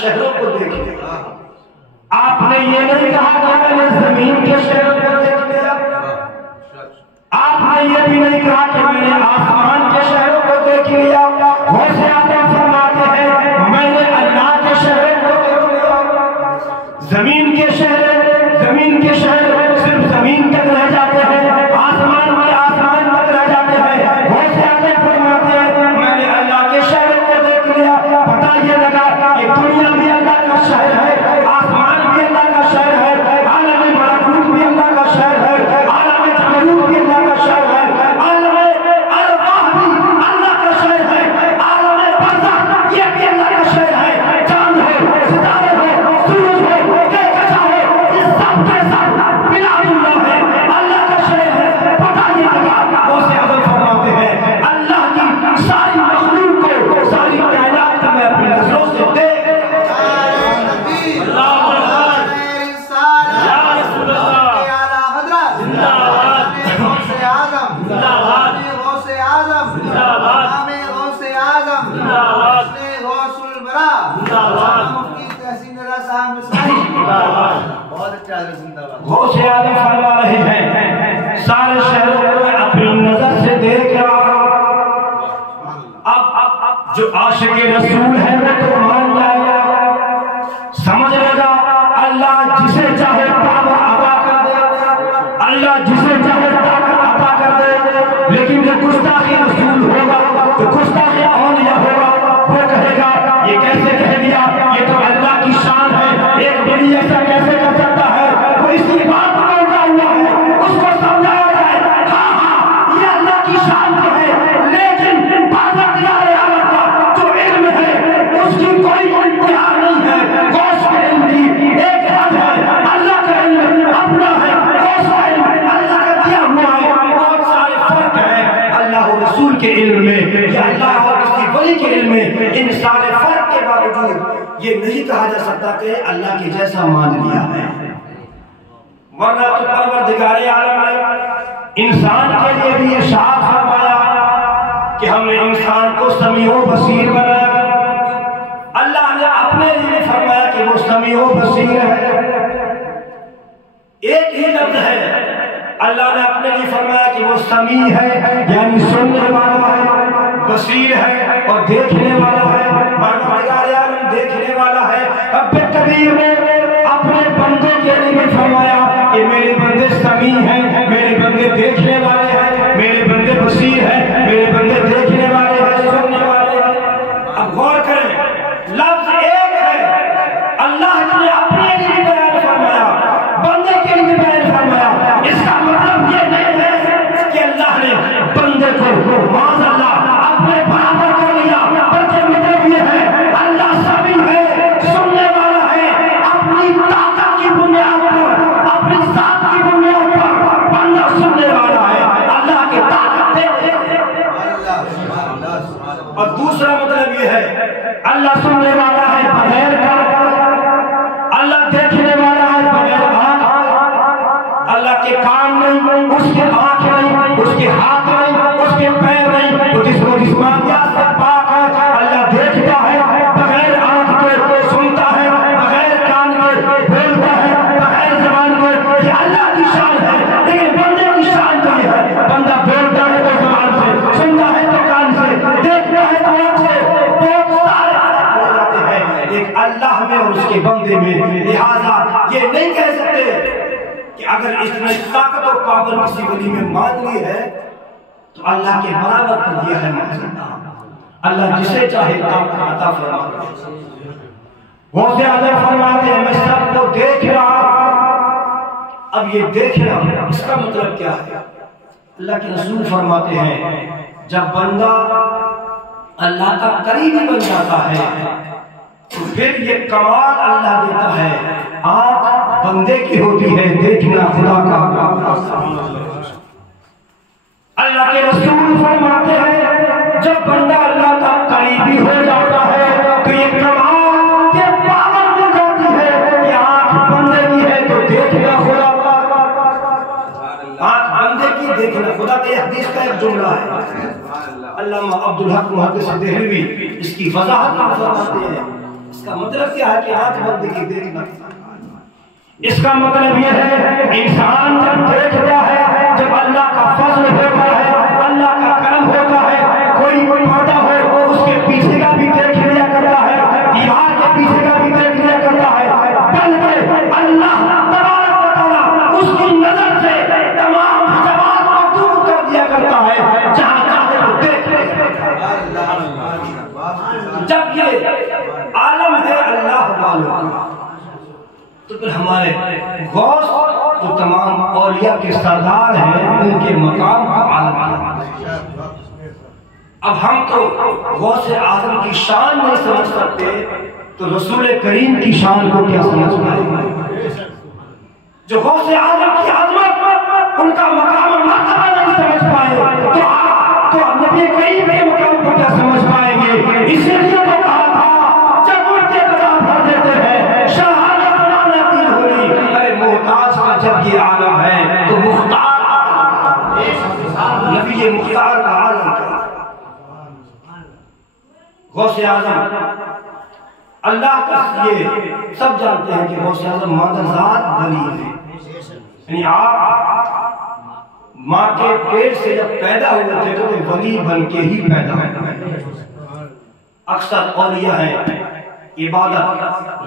شہروں کو دیکھ لیا. آپ نے یہ نہیں کہا کہ میں نے زمین کے شہروں کو دیکھ لیا. آپ نے یہ بھی نہیں کہا کہ میں نے آسمان کے شہروں کو دیکھ لیا. غوث اعظم فرماتے ہیں میں نے اللہ کے شہروں کو دیکھ لیا. زمین کے شہر صرف زمین تک رہ جاتے ہیں, آسمان تک رہ جاتے ہیں. غوث اعظم فرماتے ہیں میں نے اللہ کے شہروں کو دیکھ لیا. پتہ یہ لگا کہ دنیا بھی اللہ کا شہر ہے, آسمان بھی اللہ کا شہر ہے, عالم ملکوت بھی اللہ کا شہر ہے, عالم جبروت بھی اللہ کا شہر ہے, عالم ارواح بھی اللہ کا شہر ہے, عالم برزخ یہ بھی اللہ کا شہر ہے. چاند ہے, ستارے ہیں, سورج ہے, کہکشاں ہے, یہ سب کے سب بلاد اللہ ہے, اللہ کا شہر ہے. پتہ نہیں لگا. غوث اعظم فرماتے ہیں اللہ کی ساری مخلوق کو, ساری کائنات کو میں اپنی نظروں سے دیکھ. غوث اعظم فرما رہے ہیں سارے شہروں کو اپنی نظر سے دیکھ رہا. اب جو عاشق رسول ہے وہ تو مان جائے گا, سمجھ لے گا اللہ جسے چاہے پاور عطا کر دے, اللہ جسے چاہے طاقت عطا کر دے. لیکن جو گستاخ رسول ہوگا, جو گستاخ اولیاء ہوگا, وہ کہے گا یہ کیسے کہہ دیا, یہ تو اللہ کی شان ہے, ایک بڑی ایسا کیسے کر سکتا ہے. وہ اس کی بات کو اٹھا ہوا ہے, اس کو سمجھایا جائے ہاں یہ اللہ کی شان تو ہے, لیکن پروردگار عالم کا جو علم ہے اس کی کوئی انتہا نہیں ہے. غوث کے علم کی ایک حد ہے, اللہ کا علم اپنا ہے, غوث کا علم اللہ کا دیا ہوا ہے. بہت سارے فرق ہیں اللہ و رسول کے علم میں یا اللہ اور کسی ولی کے علم میں. ان سارے فرق کے باوجود یہ نہیں کہا جا سکتا کہ اللہ کے جیسا مان لیا ہے, ورنہ تو پروردگار عالم نے انسان کے لیے بھی ارشاد فرمایا کہ ہم نے انسان کو سمیع و بصیر بنایا. اللہ نے اپنے لیے فرمایا کہ وہ سمیع و بصیر ہے. ایک ہی لفظ ہے, اللہ نے اپنے لیے فرمایا کہ وہ سمیع ہے یعنی سننے والا ہے, بصیر ہے اور دیکھنے والا ہے. پروردگار عالم دیکھنے والا ہے. رب کبیر نے اپنے بندے کے لیے فرمایا کہ میرے بندے سمیع ہیں, میرے بندے دیکھنے والے ہیں, میرے بندے بصیر ہیں, میرے بندے دیکھنے والے ہیں, سننے والے ہیں. اب غور کریں لفظ ایک ہے, اللہ نے اپنے لیے بیان فرمایا, بندے کے لیے بیان فرمایا. اس کا مطلب یہ نہیں ہے کہ اللہ نے بندے کو معاذ اللہ اپنے برابر کر لیا, بلکہ مطلب یہ ہے اللہ سمیع ہے, سننے والا ہے. اپنی طاقت کی بنیاد پر, اپنی ذات کی بنیاد پر بندہ سننے والا ہے, اللہ کی طاقت دے. اور دوسرا مطلب یہ ہے اللہ سننے والا ہے بغیر کان, اللہ دیکھنے والا ہے بغیر آنکھ. اللہ کے کان نہیں, اس کے آنکھ نہیں, اس کے ہاتھ نہیں, اس کے پیر نہیں, وہ جسمانیات سے پاک ہے. اللہ دیکھتا ہے بغیر آنکھ کے, سنتا ہے بغیر کان کے, بولتا ہے بغیر زبان کے. یہ اللہ کی شان ہے. لیکن بندے کی شان تو یہ ہے بندہ بولتا ہے تو زبان سے, سنتا ہے تو کان سے, دیکھتا ہے تو آنکھ سے. بہت سارے فرق ہو جاتے ہیں ایک اللہ میں اور اس کے بندے میں. لہذا یہ نہیں کہہ سکتے کہ اگر اس نے طاقت و پاور کسی ولی میں مان لی ہے تو اللہ کے برابر کر دیا ہے. اللہ جسے چاہے طاقت عطا فرماتا ہے. غوث اعظم فرماتے ہیں میں سب کو دیکھ رہا. اب یہ دیکھنا اس کا مطلب کیا ہے؟ اللہ کے رسول فرماتے ہیں جب بندہ اللہ کا قریبی بن جاتا ہے تو پھر یہ کمال اللہ دیتا ہے. آنکھ بندے کی ہوتی ہے, دیکھنا خدا کا. اللہ کے رسول فرماتے ہیں جب بندہ اللہ کا قریبی ہو جاتا ہے تو یہ کمال یہ پاور مل جاتی ہے کہ آنکھ بندے کی ہے تو دیکھنا خدا کا. آنکھ بندے کی, دیکھنا خدا کا. یہ حدیث کا ایک جملہ ہے. علامہ عبدالحق محدث دہلوی اس کی وضاحت فرماتے ہیں اس کا مطلب کیا ہے کہ آنکھ بندگی دیکھنا. اس کا مطلب یہ ہے انسان جب دیکھتا ہے، جب اللہ کا فضل ہوتا ہے، اللہ کا کرم ہوتا ہے، کوئی پردہ ہو اس کے پیچھے کا بھی دیکھ لیا کرتا ہے، دیوار کے پیچھے کا بھی دیکھ لیا کرتا ہے، بلکہ اللہ تبارک و تعالیٰ اس کی نظر سے تمام حجابات کو دور کر دیا کرتا ہے، جہاں چاہے وہ دیکھ لے. جب یہ عالم ہے اللہ والوں کا، تو پھر ہمارے غوث جو تمام اولیاء کے سردار ہیں ان کے مقام کا عالم ہے. اب ہم تو غوث اعظم کی شان نہیں سمجھ سکتے تو رسول کریم کی شان کو کیا سمجھ پائیں گے؟ جو غوث اعظم کی عظمت ان کا مقام اور مرتبہ نہیں سمجھ پائے تو نبی کریم کے مقام کو کیا سمجھ پائیں گے؟ اسی لیے تو کہا تھا جب ان کے قدم پڑ دیتے ہیں شہادت محتاج کا جب یہ عالم ہے تو مختار نبی مختار کا عالم ہے. غوث اعظم اللہ کا، یہ سب جانتے ہیں کہ غوث اعظم مادرزاد ولی ہے. یعنی آپ ماں کے پیٹ سے جب پیدا ہوئے تھے تو ولی بن کے ہی پیدا ہوئے. اکثر اولیاء ہیں عبادت،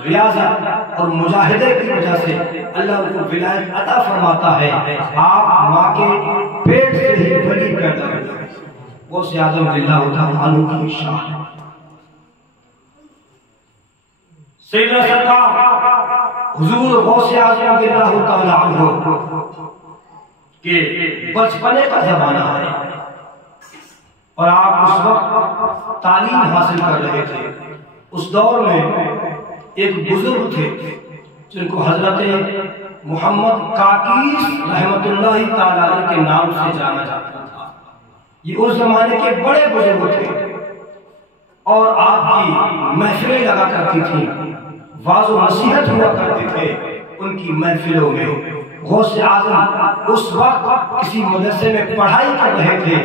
ریاضت اور مجاہدے کی وجہ سے اللہ ان کو ولایت عطا فرماتا ہے. آپ ماں کے پیٹ سے ہی ولی پیدا ہوتے ہیں. غوث اعظم اللہ تعالیٰ عنہ کی شان. سیدنا سرکار حضور غوث اعظم اللہ تعالیٰ عنہ کہ بچپنے کا زمانہ ہے اور آپ اس وقت تعلیم حاصل کر رہے تھے. اس دور میں ایک بزرگ تھے جن کو حضرت محمد کاکیس رحمت اللہ تعالیٰ علیہ کے نام سے جانا جاتا تھا. یہ اس زمانے کے بڑے بزرگ تھے اور آپ کی محفلیں لگا کرتی تھیں، واعظ و نصیحت ہوا کرتے تھے ان کی محفلوں میں. غوث اعظم اس وقت کسی مدرسے میں پڑھائی کر رہے تھے.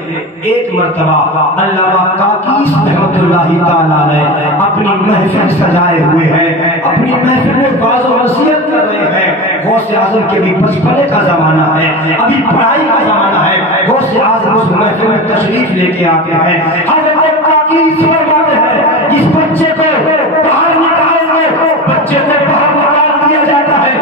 ایک مرتبہ علامہ کاکیس رحمت اللہ تعالیٰ علیہ اپنی محفل سجائے ہوئے ہیں، اپنی محفل میں واعظ و نصیحت کر رہے ہیں. غوث اعظم کے بھی بچپنے کا زمانہ ہے، ابھی پڑھائی کا زمانہ ہے. غوث اعظم اس محفل میں تشریف لے کے آتے ہیں. حضرت کاکیس فرماتے ہیں اس بچے کو باہر نکالیں گے. بچے کو باہر نکال دیا جاتا ہے.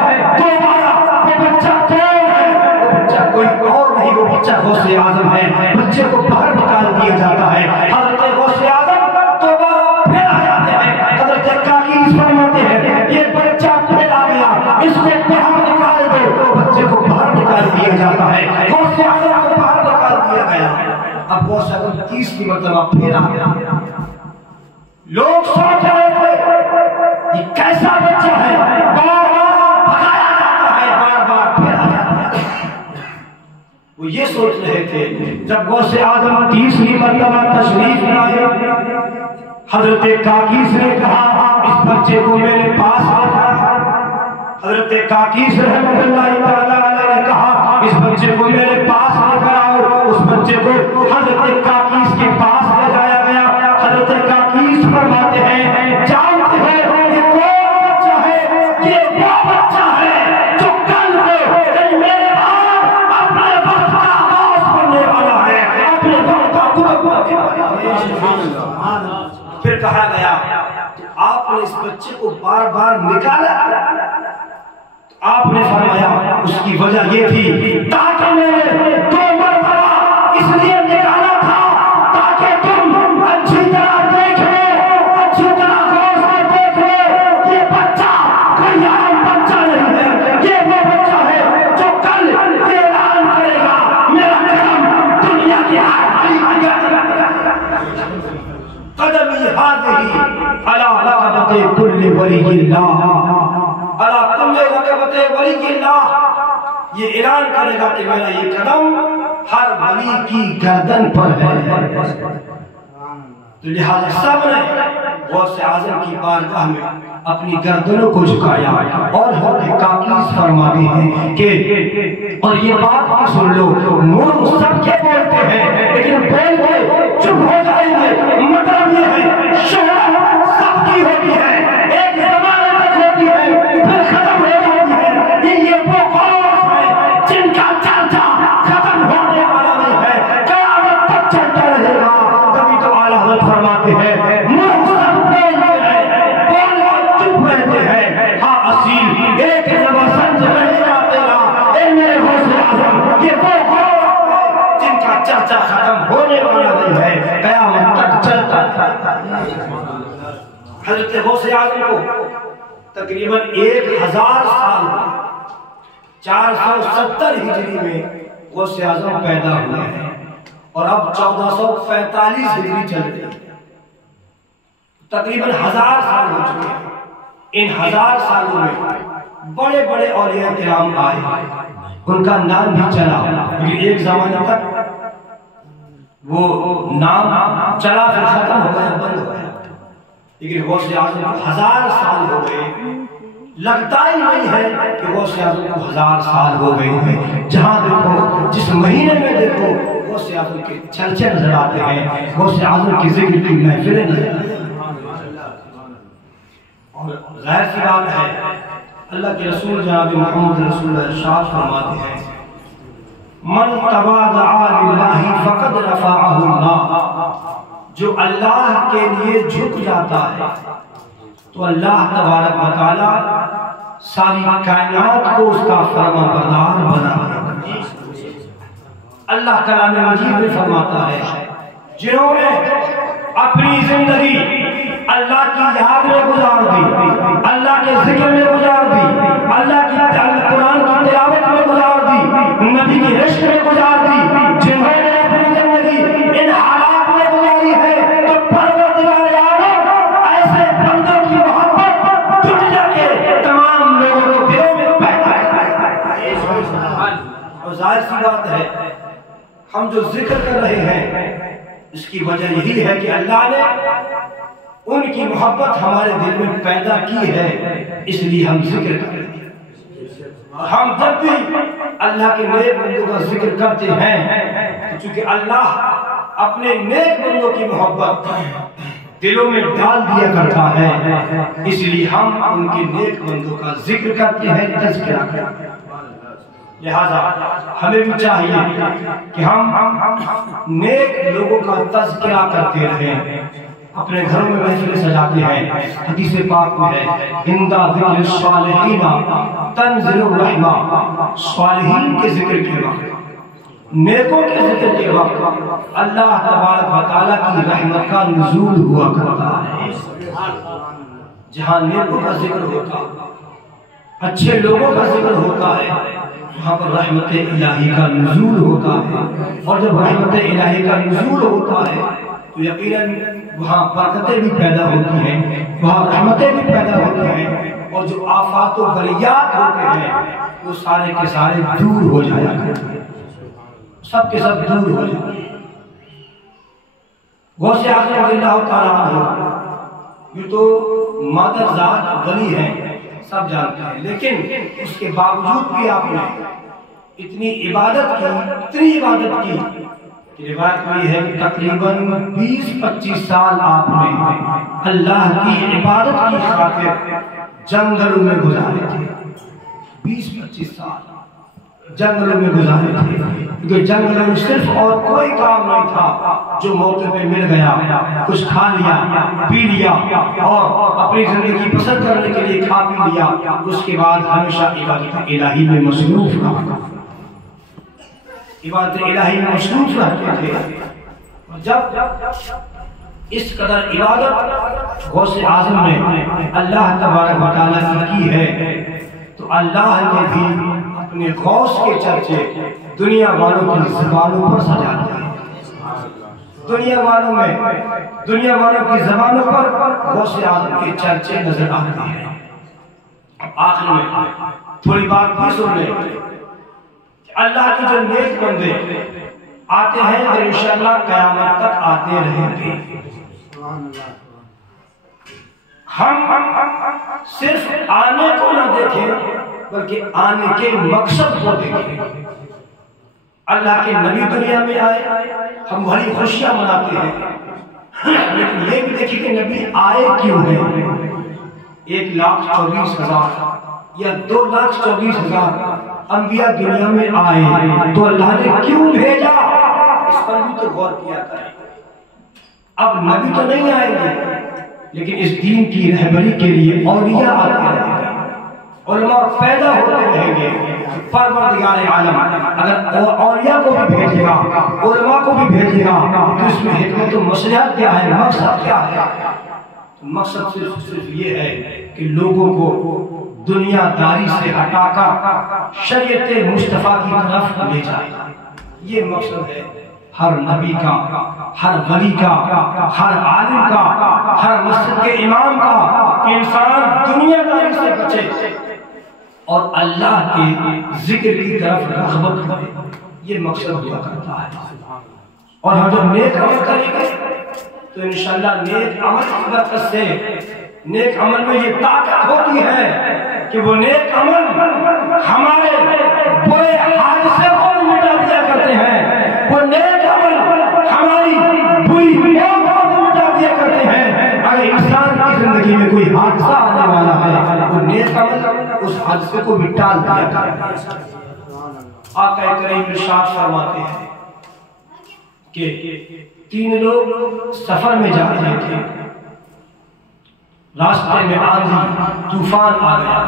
کوئی اور نہیں، وہ بچہ غوث اعظم ہے. بچے کو باہر نکال دیا جاتا ہے. حضرت غوث اعظم دوبارہ پھر آ جاتے ہیں. حضرت کاکیس فرماتے ہیں یہ بچہ پھر آ گیا، اس کو باہر نکال دو. بچے کو باہر نکال دیا جاتا ہے. غوث اعظم کو باہر نکال دیا گیا. اب غوث اعظم تیسری مرتبہ پھر آ گیا. لوگ سوچ رہے تھے یہ کیسا بچہ ہے، بار بار بھگایا جاتا ہے، بار بار پھر آ جاتا ہے. وہ یہ سوچ رہے تھے جب غوث اعظم تیسری مرتبہ تشریف لائے، حضرت کاکیس نے کہا اس بچے کو میرے پاس رکھا. حضرت کاکیس رحمۃ اللہ تعالیٰ علیہ نے کہا اس بچے کو میرے پاس لے کر آؤ. اس بچے کو حضرت کاکیس کے پاس لے جایا گیا. حضرت کاکیس فرماتے ہیں جانتے ہیں یہ کون بچہ ہے؟ یہ وہ بچہ ہے جو کل کو میرے بعد اپنے وقت کا غوث بننے والا ہے، اپنے وقت کا قطب بننے والا ہے. پھر کہا گیا آپ نے اس بچے کو بار بار نکالا. آپ نے فرمایا اس کی وجہ یہ تھی تاکہ میں دو مرتبہ اس لیے نکالا تھا تاکہ تم اچھی طرح دیکھ لو، اچھی طرح غور سے دیکھ لو. یہ بچہ کوئی عام بچہ نہیں ہے، یہ وہ بچہ ہے جو کل اعلان کرے گا میرا کرم دنیا کی ہر قدمی ہاتھی علی رقبت کل ولی اللہ، علی کل رقبت ولی اللہ. یہ اعلان کرے گا کہ میرا یہ قدم ہر ولی کی گردن پر ہے. تو لہذا سب نے غوث اعظم کی بارگاہ میں اپنی گردنوں کو جھکایا اور حضرت کاکیس فرماتے ہیں کہ اور یہ بات بھی سن لو، منہ سب کے بولتے ہیں لیکن بول کے چپ ہو جائیں گے. مطلب یہ ہے شہرت سب کی ہوتی ہے، حضرت غوث اعظم کو تقریباً 1000 سال 470 ہجری میں غوث اعظم پیدا ہوئے ہیں اور اب 1445 ہجری چل رہی ہے، تقریباً 1000 سال ہو چکے ہیں۔ ان 1000 سالوں میں بڑے بڑے اولیاء کرام آئے، ان کا نام بھی چلا، کیونکہ ایک زمانے تک وہ نام چلا پھر ختم ہو گیا، بند ہو گیا، لیکن غوث اعظم کو 1000 سال ہو گئے۔ لگتا ہی نہیں ہے کہ غوث اعظم کو 1000 سال ہو گئے ہیں۔ جہاں دیکھو، جس مہینے میں دیکھو، غوث اعظم کے چرچے نظر آتے ہیں، غوث اعظم کی ذکر کی محفلیں نظر آتی ہیں۔ اور ظاہر سی بات ہے، اللہ کے رسول جناب محمد رسول اللہ ارشاد فرماتے ہیں، من تواضع للہ فقد رفعہ اللہ، جو اللہ کے لیے جھک جاتا ہے تو اللہ تبارک و تعالی ساری کائنات کو اس کا فرما بردار بنا ہے۔ اللہ کلام مجید میں فرماتا ہے، جنہوں نے اپنی زندگی اللہ کی یاد میں گزار دی، اللہ کے ذکر میں گزار دی، اللہ کی قرآن کی تلاوت میں گزار دی، نبی کی عشق میں گزار دی، جنہوں نے اپنی زندگی ان حالات میں گزاری ہے، تو پروردگار عالم ایسے بندوں کی محبت ٹوٹ جا کے تمام لوگوں کو دلوں میں پیدا ہے۔ اور ظاہر سی بات ہے، ہم جو ذکر کر رہے ہیں اس کی وجہ یہی ہے کہ اللہ نے ان کی محبت ہمارے دل میں پیدا کی ہے، اس لیے ہم ذکر کرتے ہیں۔ ہم جب بھی اللہ کے نیک بندوں کا ذکر کرتے ہیں، چونکہ اللہ اپنے نیک بندوں کی محبت دلوں میں ڈال دیا کرتا ہے، اس لیے ہم ان کے نیک بندوں کا ذکر کرتے ہیں، تذکرہ کرتے ہیں۔ لہذا ہمیں بھی چاہیے کہ ہم نیک لوگوں کا تذکرہ کرتے رہیں، اپنے گھروں میں محفلیں سجاتے ہیں۔ حدیث پاک میں ہے، عند ذکر الصالحین تنزل الرحمہ، صالحین کے ذکر کے وقت، نیکوں کے ذکر کے وقت اللہ تبارک و تعالیٰ کی رحمت کا نزول ہوا کرتا ہے۔ جہاں نیکوں کا ذکر ہوتا، اچھے لوگوں کا ذکر ہوتا ہے، وہاں پر رحمت الہی کا نزول ہوتا ہے، اور جب رحمت الہی کا نزول ہوتا ہے تو یقیناً وہاں برکتیں بھی پیدا ہوتی ہیں، وہاں رحمتیں بھی پیدا ہوتی ہیں، اور جو آفات و بلیات ہوتے ہیں وہ سارے کے سارے دور ہو جایا کرتے ہیں، سب کے سب دور ہو جاتے ہیں۔ غوث اعظم رضی اللہ تعالیٰ عنہ یہ تو مادر ذات ولی ہیں، سب جانتے ہیں، لیکن اس کے باوجود بھی آپ نے اتنی عبادت کی کہ روایت میں ہے کہ تقریباً 20-25 سال آپ نے اللہ کی عبادت کی خاطر جنگلوں میں گزارے تھے۔ 20-25 سال جنگلوں میں گزارے تھے، کیونکہ جنگلوں میں صرف اور کوئی کام نہیں تھا، جو موقع پہ مل گیا کچھ کھا لیا، پی لیا، اور اپنی زندگی بسر کرنے کے لیے کھا پی لیا، اس کے بعد ہمیشہ عبادت الہی میں مصروف رہا، عبادت الہی میں مصروف رہتے تھے۔ اور جب اس قدر عبادت غوث اعظم نے اللہ تبارک و تعالیٰ کی ہے، تو اللہ نے بھی اپنے غوث کے چرچے دنیا والوں کی زبانوں پر سجا دیا۔ دنیا والوں کی زبانوں پر غوث اعظم کے چرچے نظر آتے ہیں۔ آخر میں تھوڑی بات بھی سن لیں، اللہ کی جو نیک بندے آتے ہیں اور انشاءاللہ قیامت تک آتے رہیں گے، ہم صرف آنے کو نہ دیکھیں بلکہ آنے کے مقصد کو دیکھیں۔ اللہ کے نبی دنیا میں آئے، ہم بڑی خوشیاں مناتے ہیں، لیکن یہ بھی دیکھیں کہ نبی آئے کیوں ہیں۔ 1,24,000 یا 2,24,000 انبیاء دنیا میں آئے تو اللہ نے کیوں بھیجا، اس پر بھی تو غور کیا کریں۔ اب نبی تو نہیں آئیں گے، لیکن اس دین کی رہبری کے لیے اولیاء آتے رہیں گے، علماء پیدا ہوتے رہیں گے۔ پروردگار عالم اگر اولیاء کو بھی بھیجے گا، علماء کو بھی بھیجے گا، تو اس میں حکمت و مصلحت کیا ہے، مقصد کیا ہے؟ مقصد صرف یہ ہے کہ لوگوں کو دنیا داری سے ہٹا کر شریعت مصطفیٰ کی طرف لے جائے. یہ مقصد ہے ہر نبی کا، ہر ولی کا، ہر عالم کا، ہر مسجد کے امام کا، کہ انسان دنیا داری سے بچے اور اللہ کے ذکر کی طرف رغبت کرے. یہ مقصد ہوا کرتا ہے. اور ہم جب نیک عمل کریں گے تو انشاءاللہ نیک عمل کی برکت سے نیک عمل میں یہ طاقت ہوتی ہے کہ وہ نیک عمل ہمارے برے حادثے کو مٹا دیا کرتے ہیں. وہ نیک عمل ہماری بری موت کو مٹا دیا کرتے ہیں. اگر انسان کی زندگی میں کوئی حادثہ آنے والا ہے وہ نیک عمل اس حادثے کو مٹا دیا کرتا ہے. آقا کریم ارشاد فرماتے ہیں کہ 3 لوگ سفر میں جا رہے تھے. راستے میں آندھی طوفان آ گیا،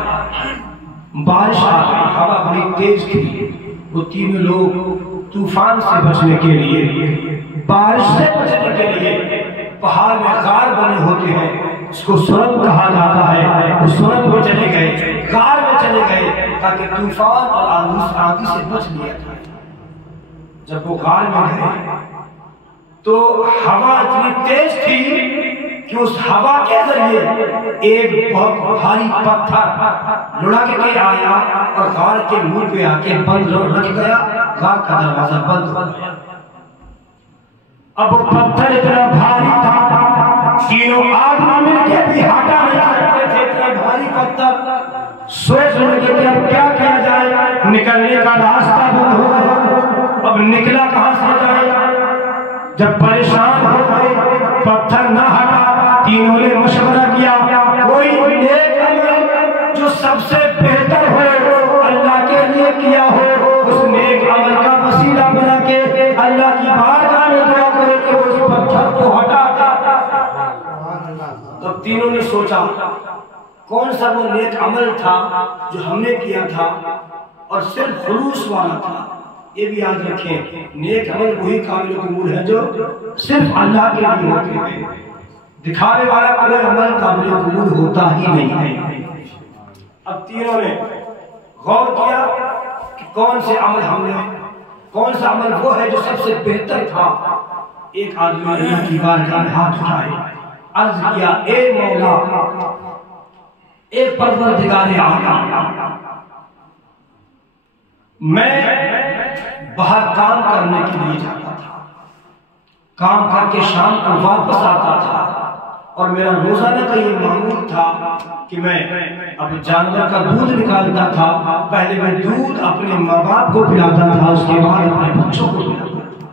بارش آ گئی، ہوا بڑی تیز تھی. وہ 3 لوگ طوفان سے بچنے کے لیے، بارش سے بچنے کے لیے پہاڑ میں غار بنے ہوتے ہیں، اس کو سرنگ کہا جاتا ہے. وہ سرنگ میں چلے گئے، غار میں چلے گئے تاکہ طوفان اور آندھی سے بچ لیا جائے. جب وہ غار میں گئے تو ہوا اتنی تیز تھی کہ اس ہوا کے ذریعے ایک بہت بھاری پتھر لڑک کے آیا اور غار کے منہ پہ آ کے بند رکھ گیا. غار کا دروازہ بند ہو گیا. اب وہ پتھر اتنا بھاری تھا، 3 آدمی مل کے بھی ہٹا نہیں سکتے تھے. اتنا بھاری پتھر سوچ رہے تھے کہ اب کیا کیا جائے. نکلنے کا راستہ بند ہو گیا. اب نکلا کہاں سے جائے؟ جب پریشان ہو گئے، پتھر نہ ہٹا، تینوں نے مشورہ کیا کوئی نیک عمل جو سب سے بہتر ہو، اللہ کے لیے کیا ہو، اس نیک عمل کا وسیلہ بنا کے اللہ کی بارگاہ میں دعا کرے کہ اس پتھر کو ہٹا دے. تب تینوں نے سوچا کون سا وہ نیک عمل تھا جو ہم نے کیا تھا اور صرف خلوص والا تھا. یہ بھی یاد رکھیں، نیک عمل وہی قابل قبول ہے جو صرف اللہ کے لیے ہوتے ہیں. دکھانے والا کوئی عمل قابل قبول ہوتا ہی نہیں ہے. اب تینوں نے غور کیا کہ کون سے عمل ہم نے، کون سا عمل وہ ہے جو سب سے بہتر تھا. ایک آدمی نے اللہ کی بارگاہ میں ہاتھ اٹھائے، عرض کیا اے مولا، اے پروردگار عالم، میں باہر کام کرنے کے لیے جاتا تھا، کام کر کے شام کو واپس آتا تھا اور میرا روزانہ کا یہ معمول تھا کہ میں اپنے جانور کا دودھ نکالتا تھا. پہلے میں دودھ اپنے ماں باپ کو پلاتا تھا، اس کے بعد اپنے بچوں کو پلاتا تھا.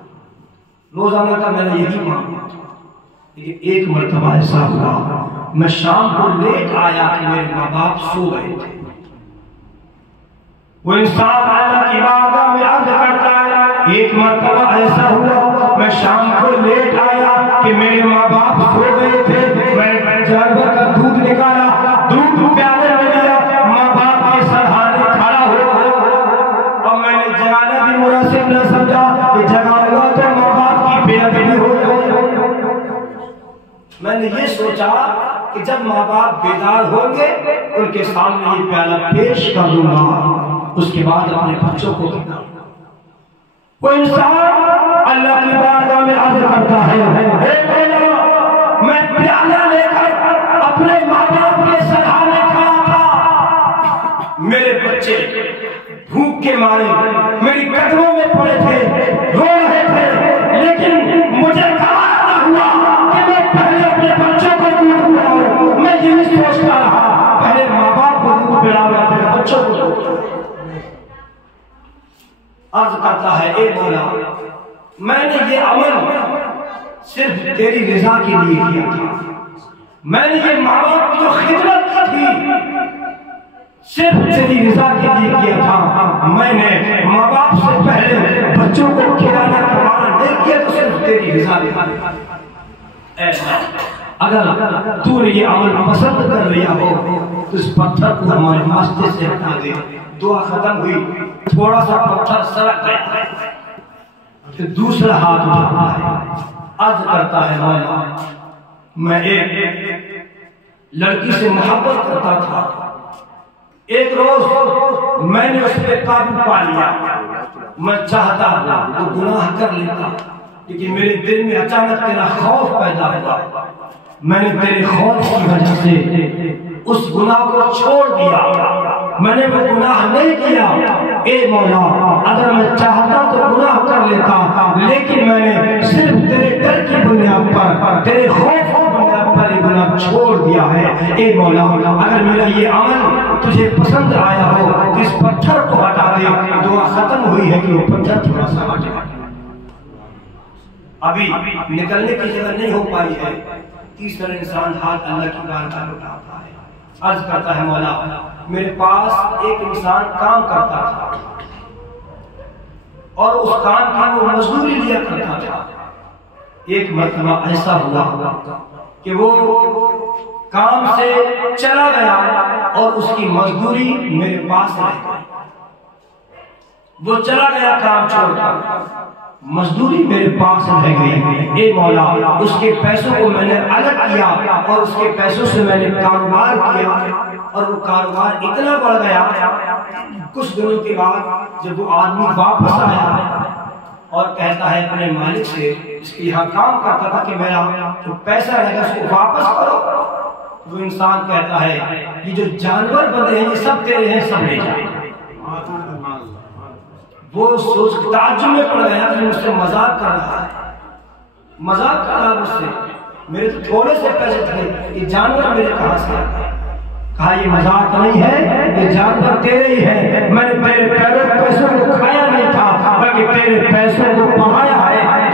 روزانہ کا میرا یہی معمول تھا. لیکن ایک مرتبہ ایسا ہوا میں شام کو لیٹ آیا کہ میرے ماں باپ سو گئے تھے. وہ انسان اللہ کی بارگاہ میں عرض کرتا ہے ایک مرتبہ ایسا ہوا میں شام کو لیٹ آیا کہ میرے ماں باپ سو گئے تھے. میں جانور کا دودھ نکالا، دودھ پیالے میں لیا، ماں باپ کے سرہانے کھڑا ہوا. اب میں نے جگانا بھی مناسب نہ سمجھا کہ جگاؤں گا تو ماں باپ کی بے ادبی ہو جائے. میں نے یہ سوچا کہ جب ماں باپ بیدار ہوں گے ان کے سامنے یہ پیالہ پیش کر دوں گا، اس کے بعد اپنے بچوں کو دینا. وہ انسان اللہ کی بارگاہ میں عرض کرتا ہے اے مولا، میں پیالہ لے کر اپنے ماں باپ کے سرہانے کھڑا تھا. میرے بچے بھوک کے مارے میری قدموں میں پڑے تھے، رو رہے تھے، لیکن مجھے قرار نہ ہوا کہ میں پہلے اپنے بچوں کو دودھ پلاؤں. میں یہ سوچتا رہا پہلے ماں باپ کو دودھ پلاؤں اپنے بچوں کو دودھ پلاؤں. عرض کرتا ہے اے مولا، میں نے یہ عمل صرف تیری رضا کے لیے کیا تھا. میں نے یہ ماں باپ کی جو خدمت کی تھی صرف تیری رضا کے لیے کیا تھا. میں نے ماں باپ سے پہلے بچوں کو کھلانا کھلانا نہیں کیا تو صرف تیری رضا کے لیے. اگر تو نے یہ عمل پسند کر لیا ہو تو اس پتھر کو ہمارے راستے سے ہٹا دے. دعا ختم ہوئی، تھوڑا سا پتھر سرک گیا، پھر دوسرا ہاتھ اٹھاتا ہے، عرض کرتا ہے مولا میں ایک لڑکی سے محبت کرتا تھا. ایک روز میں نے اس پہ قابو پا لیا. میں چاہتا تو گناہ کر لیتا، لیکن میرے دل میں اچانک تیرا خوف پیدا ہوا. میں نے تیرے خوف کی وجہ سے اس گناہ کو چھوڑ دیا. میں نے وہ گناہ نہیں کیا. اے مولا، اگر میں چاہتا تو گناہ کر لیتا، لیکن میں نے صرف تیرے ڈر کی بنیاد پر، تیرے خوف کی بنیاد پر یہ گناہ چھوڑ دیا ہے. اے مولا، اگر میرا یہ عمل تجھے پسند آیا ہو تو اس پتھر کو ہٹا دے. دعا ختم ہوئی ہے کہ وہ پتھر تھوڑا سا ہٹا. ابھی نکلنے کی جگہ نہیں ہو پائی ہے. تیسرا انسان ہاتھ اللہ کی بارگاہ میں اٹھاتا ہے، عرض کرتا ہے مولا میرے پاس ایک انسان کام کرتا تھا اور اس کام کی وہ مزدوری لیا کرتا تھا. ایک مرتبہ ایسا ہوا کہ وہ کام سے چلا گیا اور اس کی مزدوری میرے پاس رہ گئی. وہ چلا گیا کام چھوڑ کر، مزدوری میرے پاس رہ گئی. اے مولا، اس کے پیسوں کو میں نے الگ کیا اور اس کے پیسوں سے میں نے کاروبار کیا اور وہ کاروبار اتنا بڑھ گیا. کچھ دنوں کے بعد جب وہ آدمی واپس آیا اور کہتا ہے اپنے مالک سے، اس کے یہاں کام کرتا تھا، کہ میرا جو پیسہ رہے گا اس کو واپس کرو. وہ انسان کہتا ہے یہ جو جانور بندے ہیں یہ سب تیرے ہیں، سب لے جائیں. وہ سوچ تعجب میں پڑ گیا کہ مجھ سے مذاق کر رہا ہے، مذاق کر رہا مجھ سے. میرے تو تھوڑے سے پیسے تھے، یہ جانور میرے کہاں سے آ گئے؟ کہا یہ مذاق نہیں ہے، یہ جانور تیرے ہی ہے. میں نے تیرے پیسوں کو کھایا نہیں تھا، بلکہ تیرے پیسوں کو بڑھایا ہے.